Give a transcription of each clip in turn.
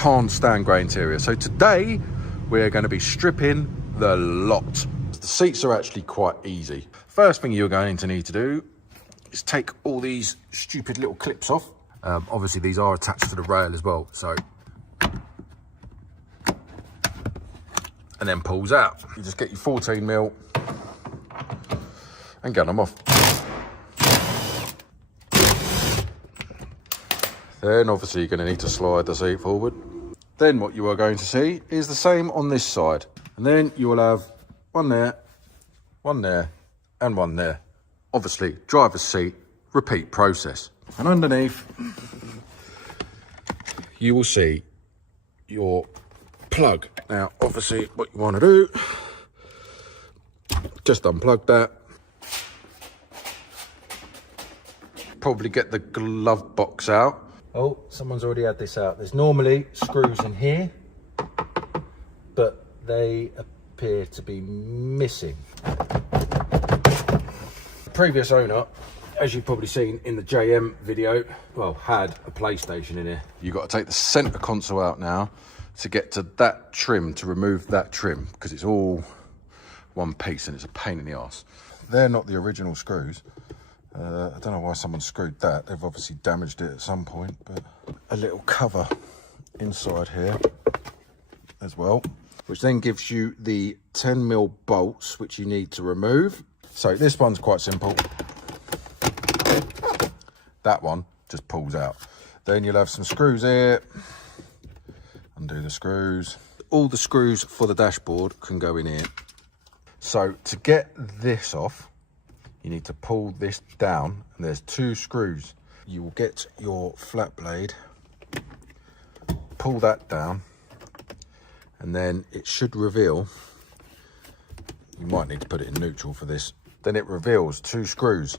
can't stand grey interior. So today we're going to be stripping the lot. The seats are actually quite easy. First thing you're going to need to do is take all these stupid little clips off. Obviously these are attached to the rail as well, so, and then pulls out. You just get your 14mm and get them off. Then obviously you're going to need to slide the seat forward. Then what you are going to see is the same on this side. And then you will have one there, and one there. Obviously, driver's seat, repeat process. And underneath, you will see your plug. Now, obviously, what you want to do, just unplug that. Probably get the glove box out. Oh, someone's already had this out. There's normally screws in here, but they appear to be missing. The previous owner, as you've probably seen in the JM video, well, had a PlayStation in here. You've got to take the center console out now to get to that trim, to remove that trim, because it's all one piece and it's a pain in the arse. They're not the original screws. I don't know why someone screwed that. They've obviously damaged it at some point, but a little cover inside here as well, which then gives you the 10mm bolts, which you need to remove. So this one's quite simple. That one just pulls out. Then you'll have some screws here. Undo the screws. All the screws for the dashboard can go in here. So to get this off, you need to pull this down, and there's 2 screws. You will get your flat blade, pull that down, and then it should reveal. You might need to put it in neutral for this. Then it reveals 2 screws.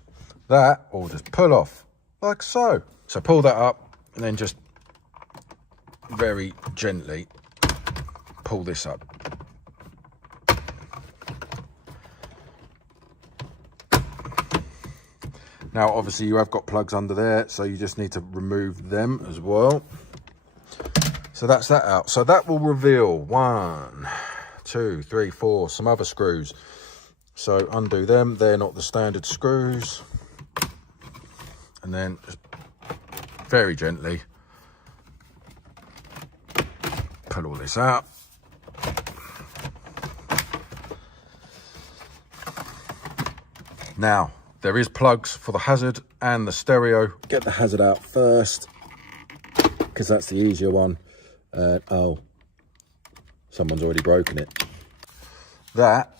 That will just pull off like so. So pull that up and then just very gently pull this up. Now, obviously you have got plugs under there, so you just need to remove them as well. So that's that out. So that will reveal 1, 2, 3, 4, some other screws. So undo them, they're not the standard screws. And then just very gently pull all this out. Now, there is plugs for the hazard and the stereo. Get the hazard out first, because that's the easier one. Oh, someone's already broken it. That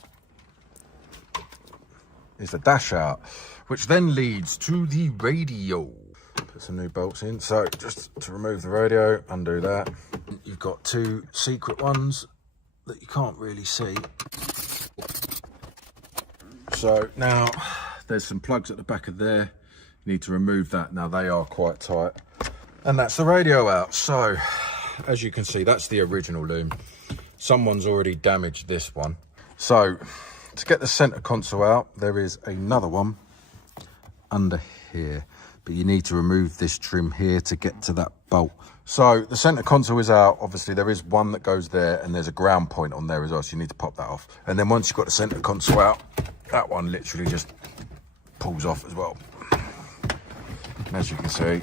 is the dash out, which then leads to the radio. Put some new bolts in. So just to remove the radio, undo that. You've got 2 secret ones that you can't really see. So now, there's some plugs at the back of there. You need to remove that. Now they are quite tight. And that's the radio out. So as you can see, that's the original loom. Someone's already damaged this one. So to get the center console out, there is another one under here, but you need to remove this trim here to get to that bolt. So the center console is out. Obviously there is one that goes there, and there's a ground point on there as well, so you need to pop that off. And then once you've got the center console out, that one literally just pulls off as well. And as you can see,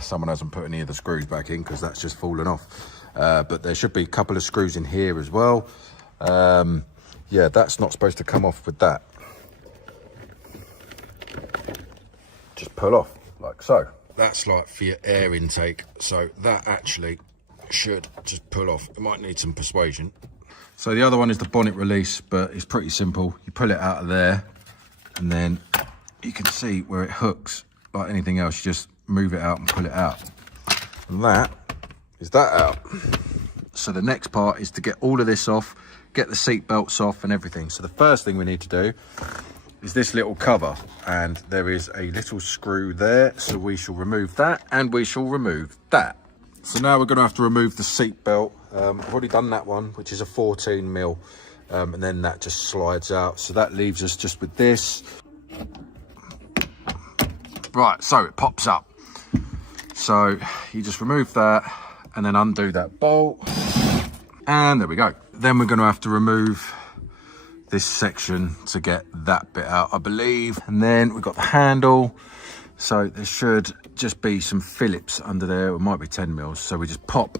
someone hasn't put any of the screws back in because that's just fallen off. But there should be a couple of screws in here as well. Yeah, that's not supposed to come off with that. Just pull off like so. That's like for your air intake, so that actually should just pull off. It might need some persuasion. So the other one is the bonnet release, but it's pretty simple. You pull it out of there, and then you can see where it hooks. Like anything else, you just move it out and pull it out. And that is that out. So the next part is to get all of this off, get the seat belts off and everything. So the first thing we need to do is this little cover, and there is a little screw there. So we shall remove that, and we shall remove that. So now we're going to have to remove the seat belt. I've already done that one, which is a 14mm, and then that just slides out. So that leaves us just with this. Right, so it pops up. So you just remove that, and then undo that bolt. And there we go. Then we're going to have to remove this section to get that bit out, I believe. And then we've got the handle. So there should just be some Phillips under there. It might be 10 mils. So we just pop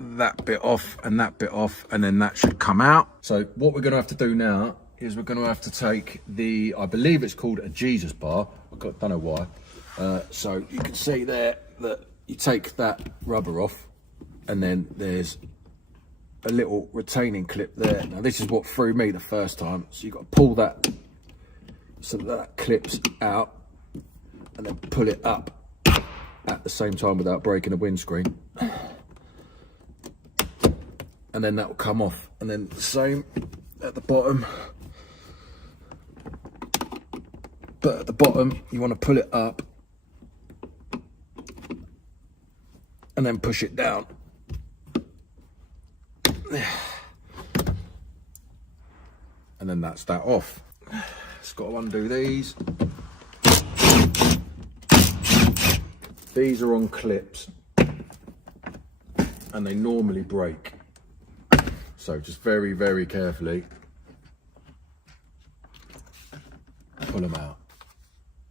that bit off and that bit off, and then that should come out. So what we're going to have to do now is we're going to have to take the, I believe it's called a Jesus bar. I don't know why. So you can see there that you take that rubber off, and then there's a little retaining clip there. Now this is what threw me the first time. So you've got to pull that so that clips out, and then pull it up at the same time without breaking the windscreen. And then that will come off. And then the same at the bottom. But at the bottom, you want to pull it up and then push it down. And then that's that off. Just got to undo these. These are on clips and they normally break. So just very, very carefully pull them out.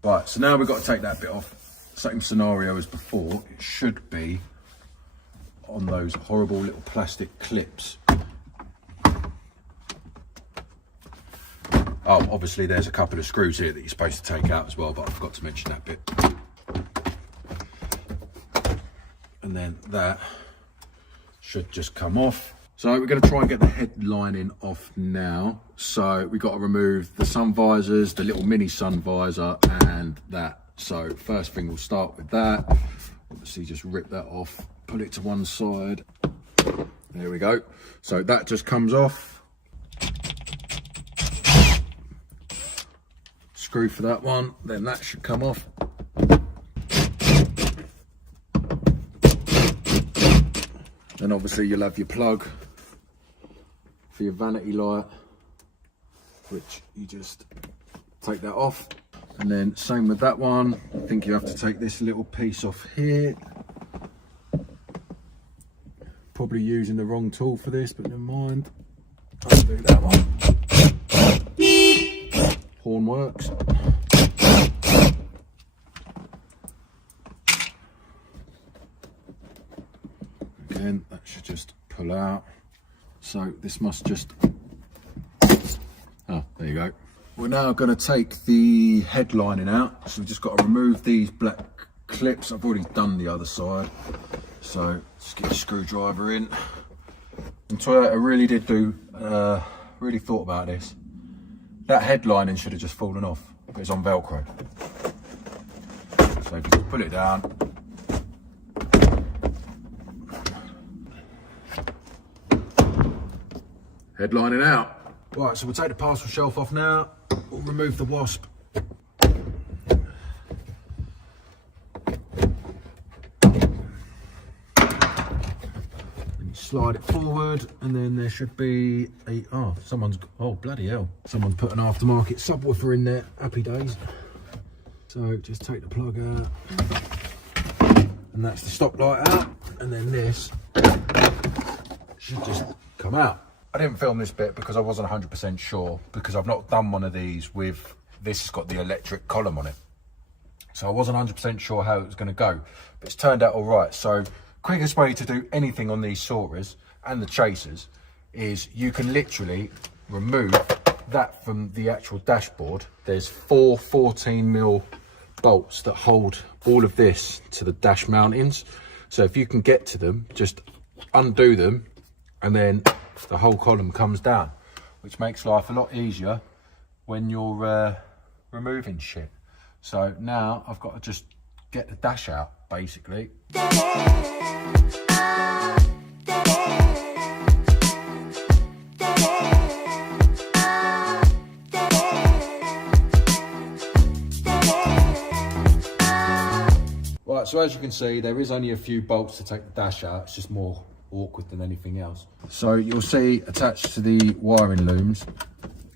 Right, so now we've got to take that bit off. Same scenario as before. It should be on those horrible little plastic clips. Oh, obviously there's a couple of screws here that you're supposed to take out as well, but I forgot to mention that bit. And then that should just come off. So we're going to try and get the headlining off now. So we've got to remove the sun visors, the little mini sun visor, and that. So first thing, we'll start with that. Obviously just rip that off, put it to one side. There we go. So that just comes off. Screw for that one, then that should come off. Then obviously you'll have your plug for your vanity light, which you just take that off. And then same with that one. I think you have to take this little piece off here. Probably using the wrong tool for this, but never mind. I'll do that one. Horn works. Again, that should just pull out. So this must just, oh, there you go. We're now going to take the headlining out. So we've just got to remove these black clips. I've already done the other side. So just get a screwdriver in. And Toyota really did do, really thought about this. That headlining should have just fallen off, but it's on Velcro. So just pull it down. Headlining out. Right, so we'll take the parcel shelf off now. We'll remove the wasp. And you slide it forward, and then there should be a, oh, bloody hell. Someone's put an aftermarket subwoofer in there. Happy days. So just take the plug out. And that's the stop light out. And then this should just come out. I didn't film this bit because I wasn't 100% sure, because I've not done one of these with, this has got the electric column on it. So I wasn't 100% sure how it was going to go, but it's turned out all right. So quickest way to do anything on these Soarers and the Chasers is you can literally remove that from the actual dashboard. There's 4 14mm bolts that hold all of this to the dash mountings. So if you can get to them, just undo them, and then the whole column comes down, which makes life a lot easier when you're removing shit. So now I've got to just get the dash out, basically. Right, so as you can see, there is only a few bolts to take the dash out. It's just more awkward than anything else. So you'll see attached to the wiring looms,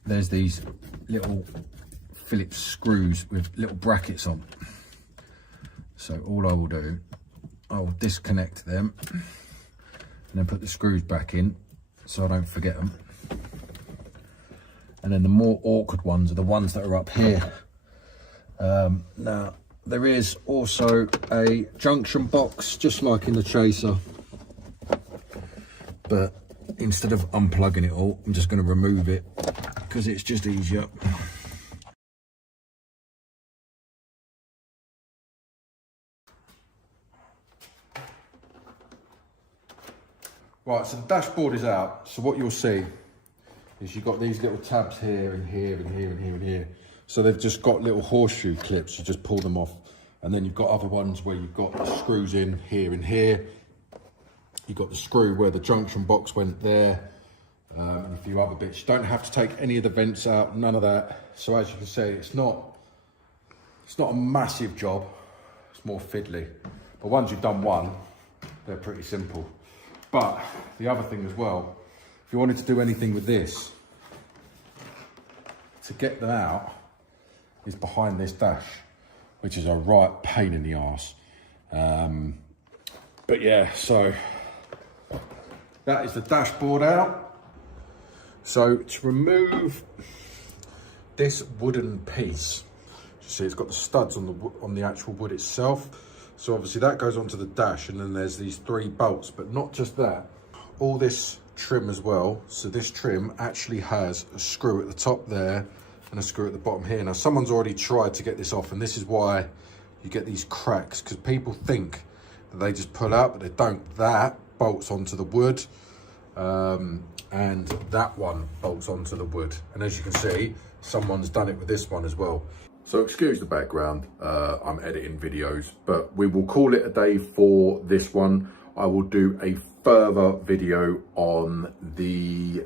there's these little Phillips screws with little brackets on. So all I will do I'll disconnect them and then put the screws back in so I don't forget them. And then the more awkward ones are the ones that are up here. Now, there is also a junction box, just like in the Chaser. But instead of unplugging it all, I'm just going to remove it because it's just easier. Right, so the dashboard is out. So what you'll see is you've got these little tabs here and here and here and here and here. So they've just got little horseshoe clips. You just pull them off. And then you've got other ones where you've got the screws in here and here. You've got the screw where the junction box went there. And a few other bits. You don't have to take any of the vents out, none of that. So as you can see, it's not a massive job. It's more fiddly. But once you've done one, they're pretty simple. But the other thing as well, if you wanted to do anything with this, to get them out is behind this dash, which is a right pain in the arse. But yeah, so that is the dashboard out. So to remove this wooden piece, you see it's got the studs on the actual wood itself. So obviously that goes onto the dash, and then there's these 3 bolts, but not just that, all this trim as well. So this trim actually has a screw at the top there and a screw at the bottom here. Now someone's already tried to get this off, and this is why you get these cracks, because people think that they just pull out, but they don't. That bolts onto the wood, and that one bolts onto the wood. And as you can see, someone's done it with this one as well. So excuse the background, I'm editing videos, but we will call it a day for this one. I will do a further video on the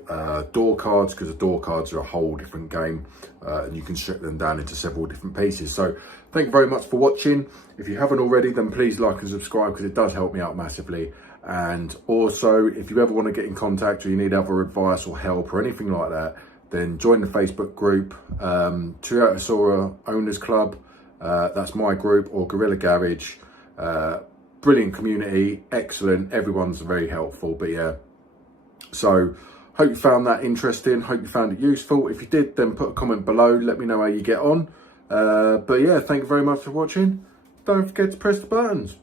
door cards, because the door cards are a whole different game, and you can strip them down into several different pieces. So thank you very much for watching. If you haven't already, then please like and subscribe, because it does help me out massively. And also, if you ever want to get in contact, or you need other advice or help or anything like that, then join the Facebook group, Toyota Soarer Owners Club. That's my group, or Gorilla Garage. Brilliant community, excellent. Everyone's very helpful. But yeah, so hope you found that interesting. Hope you found it useful. If you did, then put a comment below. Let me know how you get on. But yeah, thank you very much for watching. Don't forget to press the buttons.